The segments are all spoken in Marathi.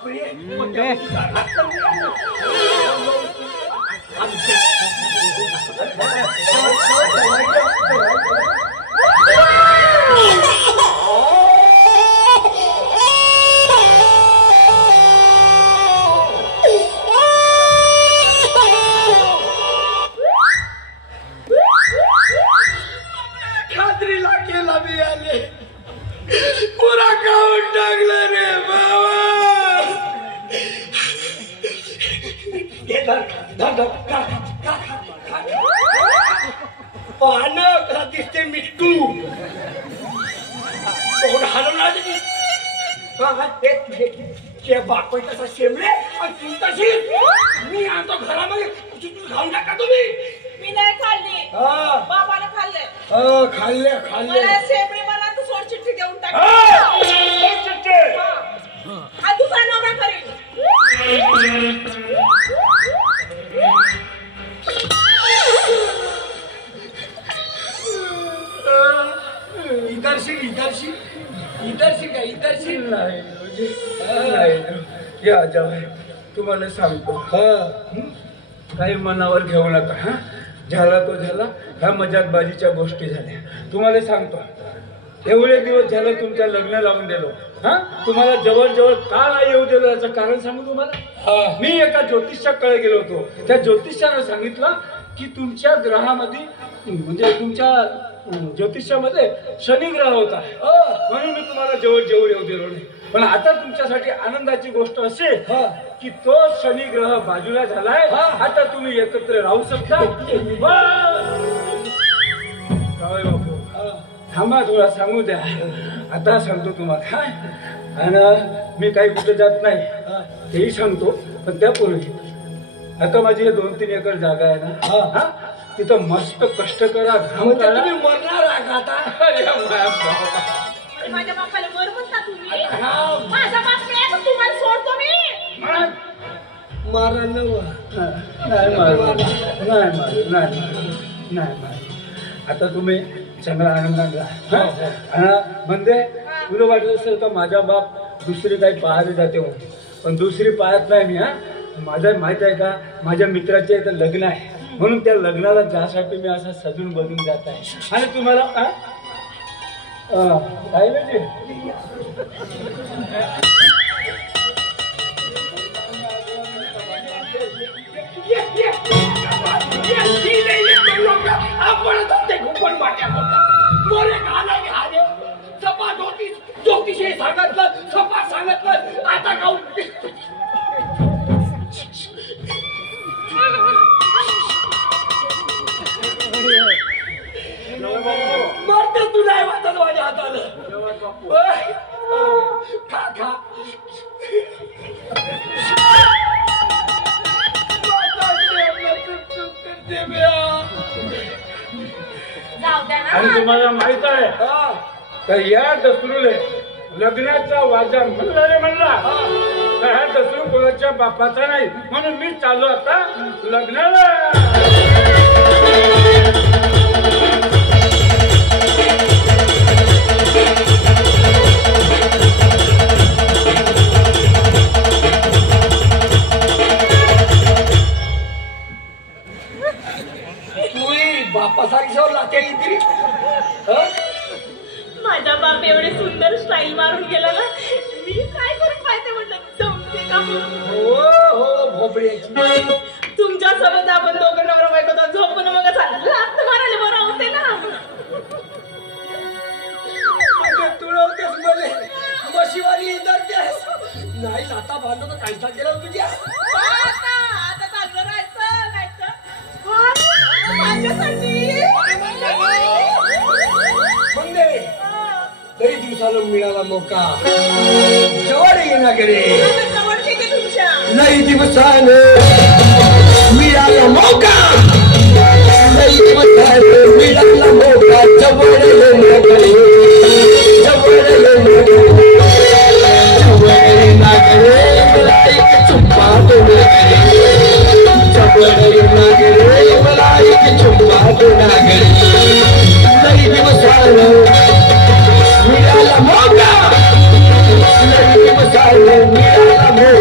खात्रीला केला मी आले पुरा खाऊन टाकलं रे बाबा. पानं दिसते मिट्टू तोंड हलवणार बाप तसा शेमले आणि तू तशी. मी आणतो घरामध्ये तू खाऊन टाका तुम्ही. मी नाही खाल्ली बाबाने खाल्ले. खाल्ले खाल्ले शेमळे मला तू सोड चिठ्ठी देऊन टाक. हा दुसरा नवरा करेल. इतरशी नाही या जाऊ. तुम्हाला सांगतो काही मनावर घेऊ नका. हा झाला तो झाला. ह्या मजाकबाजीच्या गोष्टी झाल्या. तुम्हाला सांगतो एवढे दिवस झालं तुमच्या लग्न लावून दिलो. हा तुम्हाला जवळ जवळ का नाही येऊ दिलं याचं कारण सांगू तुम्हाला. मी एका ज्योतिषाकडे गेलो होतो. त्या ज्योतिषानं सांगितलं की तुमच्या ग्रहामध्ये म्हणजे तुमच्या ज्योतिषामध्ये शनी ग्रह होता म्हणून मी तुम्हाला जवळ जवळ येऊ दिलो नाही. पण आता तुमच्यासाठी आनंदाची गोष्ट असे की तो शनी ग्रह बाजूला झालाय. आता तुम्ही एकत्र राहू शकता. बापू थांबा थोडा सांगू द्या. आता सांगतो तुम्हाला. आणि मी काही कुठे जात नाही तेही सांगतो. पण त्यापूर्वी आता माझी हे 2-3 एकर जागा आहे ना तिथं मस्त कष्ट करा घाम करा. तुम्ही मरणार आता. माझ्या बापाला मर म्हणता तुम्ही. माझा बाप नाही तुम्हाला सोडतो मी. नाही आता तुम्ही चांगला आनंदात राहा. म्हणजे तुला वाटत असेल तर माझा बाप दुसरी काही पाहायला जाते हो. पण दुसरी पाहत नाही मी. माझं माहित आहे का माझ्या मित्राचे इथं लग्न आहे म्हणून त्या लग्नाला जासाठी मी असं सजून बजून जात आहे. आणि तुम्हाला काय म्हणजे ज्योतिषी सांगितलं सपा सांगितलं आता का मरते तू नाही वाटत माझ्या हाताला. खा खा आणि तुम्हाला माहित आहे तर या दसरूले लग्नाचा वाजा म्हणला तर ह्या दसरू कोणाच्या बापाचा नाही म्हणून मी चाललो आता लग्नाला. बापासारखी जाऊ लाते माझा बाप एवढे सुंदर स्टाईल मारून गेला ना. मी काय करून पाहिजे म्हटलं जमते का. हो भोपळ्याची तुमच्या सोबत आपण दोघं नवरा बायको झोपून मग लात मारायला बरं होते ना. तुळवतेस मध्ये मशीवाली इतरतेस नाही लाता बांधतो तर कायचा केला तुझ्या. आता चांगलं राहायचं नाही तर माझ्यासाठी काही दिवसाला मिळाला मौका जवळ येणार गे नाही दिवसान मिळाला मौका. नाही दिवसान मिळाला मौका जवळ येणार गे जवळ येणार गे मला एक चुप्पा देणार गे जवळ येणार गे मला एक चुप्पा देणार गे. नाही दिवसान मिळाला मौका नाही दिवसाला मिळाला मौका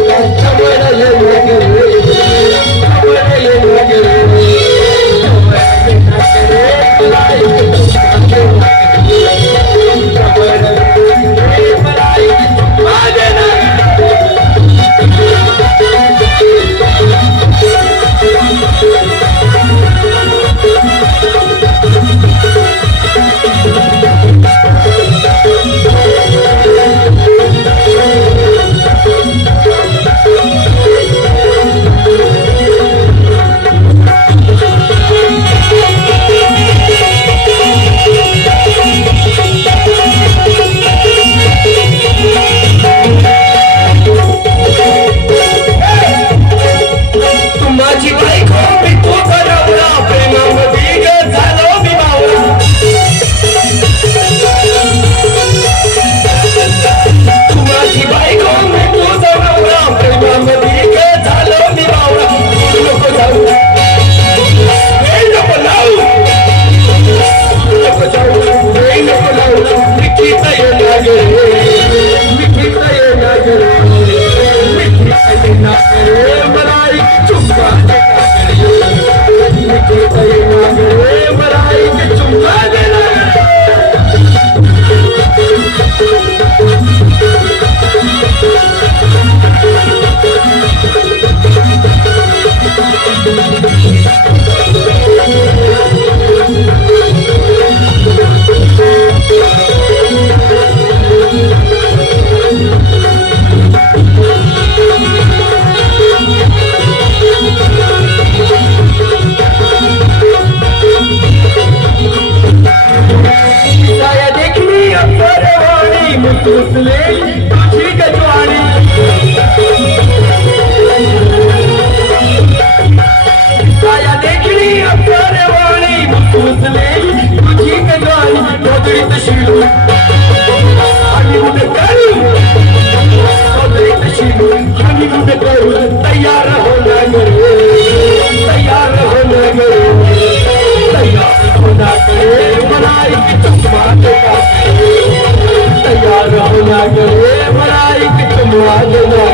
मिठी का ये ना करे मिठी का ये ना करे मलाई चुम्मा देना करे मिठी का ये ना करे मलाई चुम्मा देना मुसले तुझी गजवानी साया देखली अपने वाणी मुसले तुझी गजवानी कोदरी तशीलू हनी मुझे करू कोदरी तशीलू हनी मुझे करू तैयार होना करे तैयार होना करे तैयार होना करे मलाई की चुम्मा देगा तैयार होना करे मलाई की चुम्मा देना